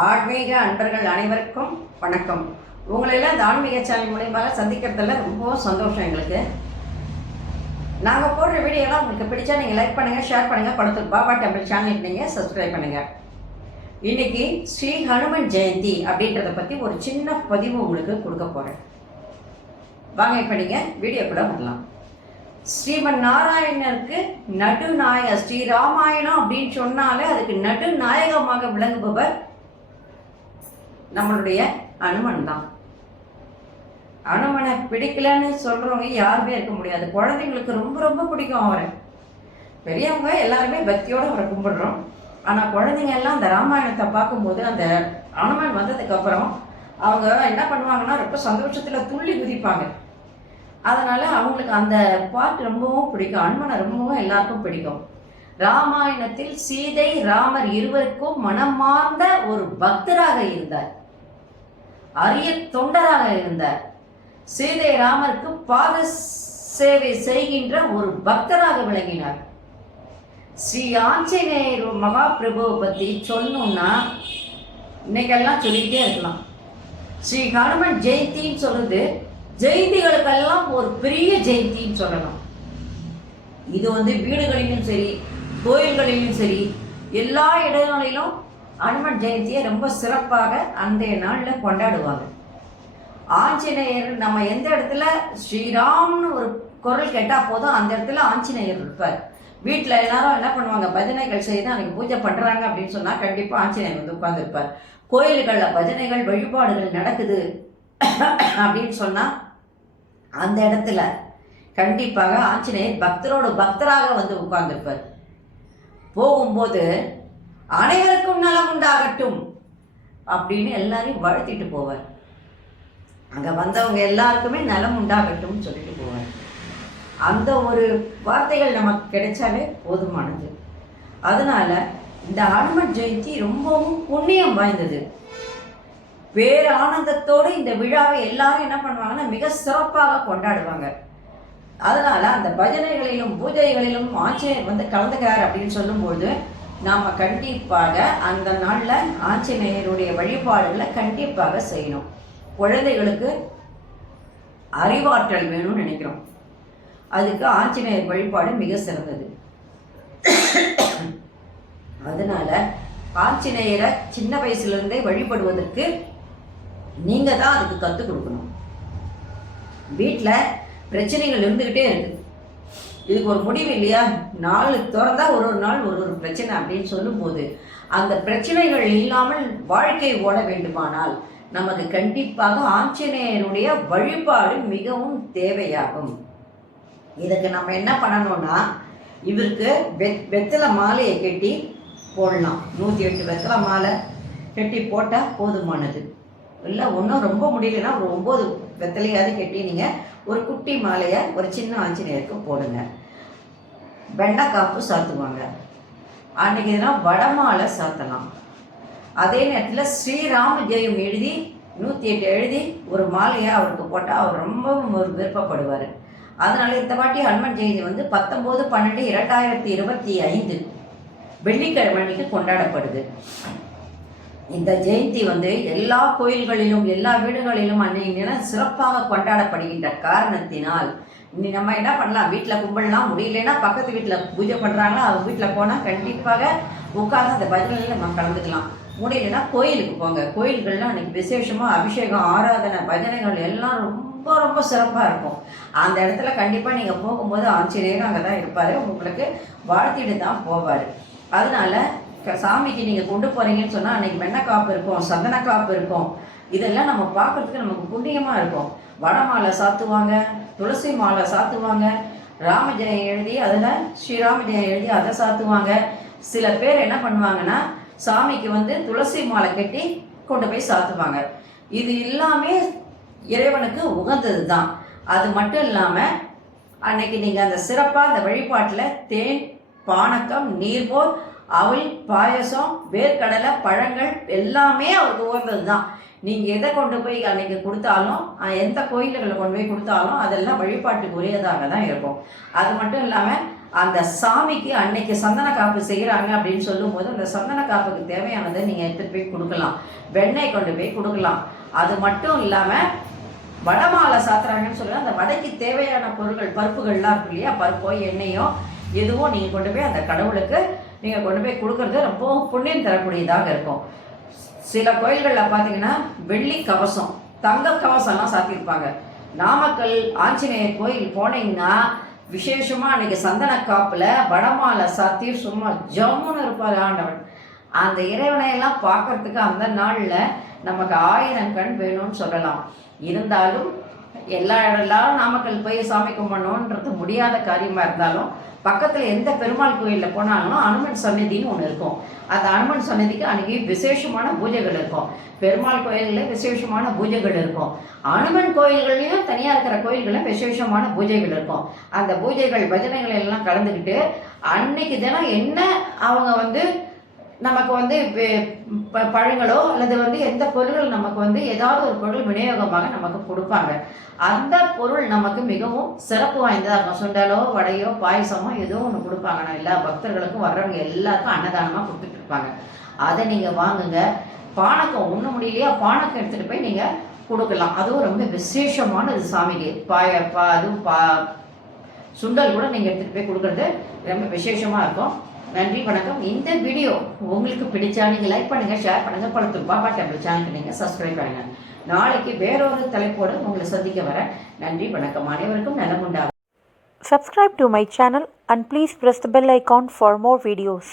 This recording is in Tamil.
ஆன்மீக அன்பர்கள் அனைவருக்கும் வணக்கம். உங்களெல்லாம் இந்த ஆன்மீக சேனல் மூலியமாக சந்திக்கிறதுல ரொம்ப சந்தோஷம் எங்களுக்கு. நாங்கள் போடுற வீடியோலாம் உங்களுக்கு பிடிச்சா நீங்கள் லைக் பண்ணுங்கள், ஷேர் பண்ணுங்கள், படத்துக்கு பாபா டெம்பிள் சேனலுக்கு நீங்கள் சப்ஸ்கிரைப் பண்ணுங்கள். இன்றைக்கி ஸ்ரீ ஹனுமன் ஜெயந்தி அப்படின்றத பற்றி ஒரு சின்ன பதிவு உங்களுக்கு கொடுக்க போகிறேன். வாங்க இப்போ நீங்கள் வீடியோ கூட வரலாம். ஸ்ரீமன் நாராயணருக்கு நடுநாயக ஸ்ரீராமாயணம் அப்படின்னு சொன்னாலே அதுக்கு நடுநாயகமாக விளங்குபவர் நம்மளுடைய அனுமன் தான். அனுமனை பிடிக்கலன்னு சொல்கிறவங்க யாருமே இருக்க முடியாது. குழந்தைங்களுக்கு ரொம்ப ரொம்ப பிடிக்கும் அவரை. பெரியவங்க எல்லாருமே பக்தியோடு அவரை கும்பிடுறோம். ஆனால் குழந்தைங்க எல்லாம் அந்த ராமாயணத்தை பார்க்கும்போது அந்த அனுமன் வந்ததுக்கப்புறம் அவங்க என்ன பண்ணுவாங்கன்னா ரொம்ப சந்தோஷத்தில் துள்ளி குதிப்பாங்க. அதனால் அவங்களுக்கு அந்த பாட்டு ரொம்பவும் பிடிக்கும். அனுமனை ரொம்பவும் எல்லாருக்கும் பிடிக்கும். ராமாயணத்தில் சீதை ராமர் இருவருக்கும் மனமார்ந்த ஒரு பக்தராக இருந்தார், அரிய தொண்டராக இருந்தார். சீதை ராமருக்கு பாத சேவை செய்கின்ற ஒரு பக்தராக விளங்கினார். ஸ்ரீ ஆஞ்சநேயர் மகாபிரபுவை பற்றி சொல்லணும்னா இன்னைக்கெல்லாம் சொல்லிக்கிட்டே இருக்கலாம். ஸ்ரீ ஹனுமன் ஜெயந்தின்னு சொல்றது ஜெயந்திகளுக்கெல்லாம் ஒரு பெரிய ஜெயந்தின்னு சொல்லலாம். இது வீடுகளிலும் சரி, கோயில்களிலும் சரி, எல்லா இடங்களிலும் ஹனுமன் ஜெயந்தியை ரொம்ப சிறப்பாக அன்றைய நாளில் கொண்டாடுவாங்க. ஆஞ்சநேயர் நம்ம எந்த இடத்துல ஸ்ரீராம்னு ஒரு குரல் கேட்டால் போதும் அந்த இடத்துல ஆஞ்சநேயர் இருப்பார். வீட்டில் எல்லாரும் என்ன பண்ணுவாங்க, பஜனைகள் செய்து அன்றைக்கி பூஜை பண்ணுறாங்க அப்படின்னு சொன்னால் கண்டிப்பாக ஆஞ்சநேயர் உட்கார்ந்துருப்பார். கோயில்களில் பஜனைகள் வழிபாடுகள் நடக்குது அப்படின்னு சொன்னால் அந்த இடத்துல கண்டிப்பாக ஆஞ்சநேயர் பக்தரோடு பக்தராக உட்கார்ந்துருப்பார். போகும்போது அனைவருக்கும் நலம் உண்டாகட்டும் அப்படின்னு எல்லாரையும் வாழ்த்திட்டு போவார். அங்கே வந்தவங்க எல்லாருக்குமே நலம் உண்டாகட்டும் சொல்லிட்டு போவார். அந்த ஒரு வார்த்தைகள் நமக்கு கிடைச்சாலே போதுமானது. அதனால இந்த ஹனுமன் ஜெயந்தி ரொம்பவும் புண்ணியம் வாய்ந்தது. பேர் ஆனந்தத்தோடு இந்த விழாவை எல்லாரும் என்ன பண்ணுவாங்கன்னா மிக சிறப்பாக கொண்டாடுவாங்க. அதனால அந்த பஜனைகளிலும் பூஜைகளிலும் ஆஞ்சநேயர் கலந்துக்கிறார் அப்படின்னு சொல்லும்போது நாம் கண்டிப்பாக அந்த நாளில் ஆஞ்சநேயருடைய வழிபாடுகளை கண்டிப்பாக செய்யணும். குழந்தைகளுக்கு அறிவாற்றல் வேணும்னு நினைக்கிறோம். அதுக்கு ஆஞ்சநேயர் வழிபாடு மிக சிறந்தது. அதனால ஆஞ்சநேயரை சின்ன வயசுலேருந்தே வழிபடுவதற்கு நீங்கள் தான் அதுக்கு கற்றுக் கொடுக்கணும். வீட்டில் பிரச்சனைகள் இருந்துக்கிட்டே இருக்குது. இதுக்கு ஒரு முடிவு இல்லையா? நாள் திறந்தா ஒரு நாள் ஒரு பிரச்சனை அப்படின்னு சொல்லும்போது அந்த பிரச்சனைகள் இல்லாமல் வாழ்க்கை ஓட வேண்டுமானால் நமக்கு கண்டிப்பாக ஆஞ்சநேயருடைய வழிபாடு மிகவும் தேவையாகும். இதுக்கு நம்ம என்ன பண்ணணும்னா இவருக்கு வெத்தலை மாலையை கட்டி போடலாம். 108 வெத்தலை மாலை கட்டி போட்டால் போதுமானது. இல்லை ஒன்றும் ரொம்ப முடியலன்னா ஒரு 9 வெத்தலையாவது கட்டி நீங்கள் ஒரு குட்டி மாலையை ஒரு சின்ன ஆஞ்சநேயருக்கு போடுங்க. வெண்டைக்காப்பு சாத்துவாங்க. அன்றைக்கி இதெல்லாம் வடமாலை சாத்தலாம். அதே நேரத்தில் ஸ்ரீராம ஜெயம் எழுதி 108 எழுதி ஒரு மாலையை அவருக்கு போட்டால் அவர் ரொம்பவும் ஒரு விருப்பப்படுவார். அதனால் இந்த வாட்டி ஹனுமன் ஜெயந்தி 19/12/2025 வெள்ளிக்கிழமை அன்னைக்கு கொண்டாடப்படுது. இந்த ஜெயந்தி எல்லா கோயில்களிலும் எல்லா வீடுகளிலும் அன்றைய சிறப்பாக கொண்டாடப்படுகின்ற காரணத்தினால் நம்ம என்ன பண்ணலாம், வீட்டில் கும்பிடலாம். முடியலன்னா பக்கத்து வீட்டில் பூஜை பண்ணுறாங்களா அவங்க வீட்டில் போனால் கண்டிப்பாக உட்காந்து அந்த பஜனையில் நம்ம கலந்துக்கலாம். முடியலன்னா கோயிலுக்கு போங்க. கோயில்கள்லாம் அன்றைக்கி விசேஷமாக அபிஷேகம், ஆராதனை, பஜனைகள் எல்லாம் ரொம்ப ரொம்ப சிறப்பாக இருக்கும். அந்த இடத்துல கண்டிப்பாக நீங்கள் போகும்போது ஆஞ்சநேயரும் அங்கே தான் இருப்பார். உங்களுக்கு வாழ்த்திட்டு தான் போவார். அதனால் சாமிக்கு நீங்கள் கொண்டு போகிறீங்கன்னு சொன்னால் அன்றைக்கி வெண்ணைக்காப்பு இருக்கும், சந்தனக்காப்பு இருக்கும். இதெல்லாம் நம்ம பார்க்குறதுக்கு நமக்கு புண்ணியமாக இருக்கும். வடமாலை சாத்துவாங்க, துளசி மாலை சாத்துவாங்க, ராமஜெயம் எழுதி அதில் ஸ்ரீராமஜெயம் எழுதி அதை சாத்துவாங்க. சில பேர் என்ன பண்ணுவாங்கன்னா சாமிக்கு துளசி மாலை கட்டி கொண்டு போய் சாத்துவாங்க. இது எல்லாமே இறைவனுக்கு உகந்தது தான். அது மட்டும் இல்லாமல் அன்னைக்கு நீங்கள் அந்த சிறப்பாக அந்த வழிபாட்டில் தேன், பானக்கம், நீர்மோர், அவல், பாயசம், வேர்க்கடலை, பழங்கள் எல்லாமே அவருக்கு உகந்தது தான். நீங்கள் எதை கொண்டு போய் அன்றைக்கி கொடுத்தாலும், எந்த கோயில்களில் கொண்டு போய் கொடுத்தாலும் அதெல்லாம் வழிபாட்டுக்கு உரியதாக தான் இருக்கும். அது மட்டும் இல்லாமல் அந்த சாமிக்கு அன்னைக்கு சந்தன காப்பு செய்கிறாங்க அப்படின்னு சொல்லும்போது அந்த சந்தன காப்புக்கு தேவையானதை நீங்கள் எடுத்துகிட்டு போய் கொடுக்கலாம். வெண்ணெய் கொண்டு போய் கொடுக்கலாம். அது மட்டும் இல்லாமல் வடமாலை சாத்துறாங்கன்னு சொல்லுவாங்க. அந்த வடைக்கு தேவையான பொருட்கள் பருப்புகள்லாம் இருக்கு இல்லையா, பருப்போ எண்ணெயோ எதுவும் நீங்கள் கொண்டு போய் அந்த கடவுளுக்கு நீங்கள் கொண்டு போய் கொடுக்கறது ரொம்ப புண்ணியம் தரக்கூடியதாக இருக்கும். சில கோயில்களில் பார்த்தீங்கன்னா வெள்ளி கவசம், தங்க கவசம்லாம் சாத்தியிருப்பாங்க. நாமக்கல் ஆஞ்சநேயர் கோயில் போனீங்கன்னா விசேஷமாக அன்றைக்கி சந்தன காப்பில் வடமாலை சாத்தி சும்மா ஜம்முன்னு இருப்பார் ஆண்டவன். அந்த இறைவனையெல்லாம் பார்க்கறதுக்கு அந்த நாளில் நமக்கு 1000 கண் வேணும்னு சொல்லலாம். இருந்தாலும் எல்லாரும் நாமக்கல் போய் சாமி கும்பிடணுன்றது முடியாத காரியமாக இருந்தாலும் பக்கத்தில் எந்த பெருமாள் கோயிலில் போனாலும் அனுமன் சந்நிதின்னு ஒன்று இருக்கும். அந்த அனுமன் சந்நிதிக்கு அன்றைக்கி விசேஷமான பூஜைகள் இருக்கும். பெருமாள் கோயிலில் விசேஷமான பூஜைகள் இருக்கும். அனுமன் கோயில்கள்லையும் தனியாக இருக்கிற கோயில்களில் விசேஷமான பூஜைகள் இருக்கும். அந்த பூஜைகள் பஜனைகள் எல்லாம் கலந்துக்கிட்டு அன்னைக்கு தினம் என்ன அவங்க நமக்கு பழங்களோ அல்லது எந்த பொருள்கள் நமக்கு ஏதாவது ஒரு பொருள் விநியோகமாக நமக்கு கொடுப்பாங்க. அந்த பொருள் நமக்கு மிகவும் சிறப்பு வாய்ந்ததாக இருக்கும். சுண்டலோ வடையோ பாயசமோ ஏதோ ஒன்று கொடுப்பாங்க. நான் எல்லா பக்தர்களுக்கும் வர்றவங்க எல்லாருக்கும் அன்னதானமாக கொடுத்துட்டு இருப்பாங்க. அதை நீங்கள் வாங்குங்க. பானக்கம் ஒன்றும் முடியலையா, பானக்கம் எடுத்துகிட்டு போய் நீங்கள் கொடுக்கலாம். அதுவும் ரொம்ப விசேஷமானது சாமிக்கு. அதுவும் சுண்டல் கூட நீங்கள் எடுத்துகிட்டு போய் கொடுக்குறது ரொம்ப விசேஷமாக இருக்கும். நன்றி, வணக்கம். இந்த வீடியோ உங்களுக்கு பிடிச்சா நீங்கள் லைக் பண்ணுங்கள், ஷேர் பண்ணுங்கள். பழுத்தூர் பாபா டெம்பிள் சேனலுக்கு நீங்கள் சப்ஸ்கிரைப் பண்ணுங்கள். நாளைக்கு வேறொரு தலைப்போடு உங்களை சந்திக்க வரேன். நன்றி, வணக்கம். அனைவருக்கும் நலம் உண்டாகும். Subscribe to my channel and please press the bell icon for more videos.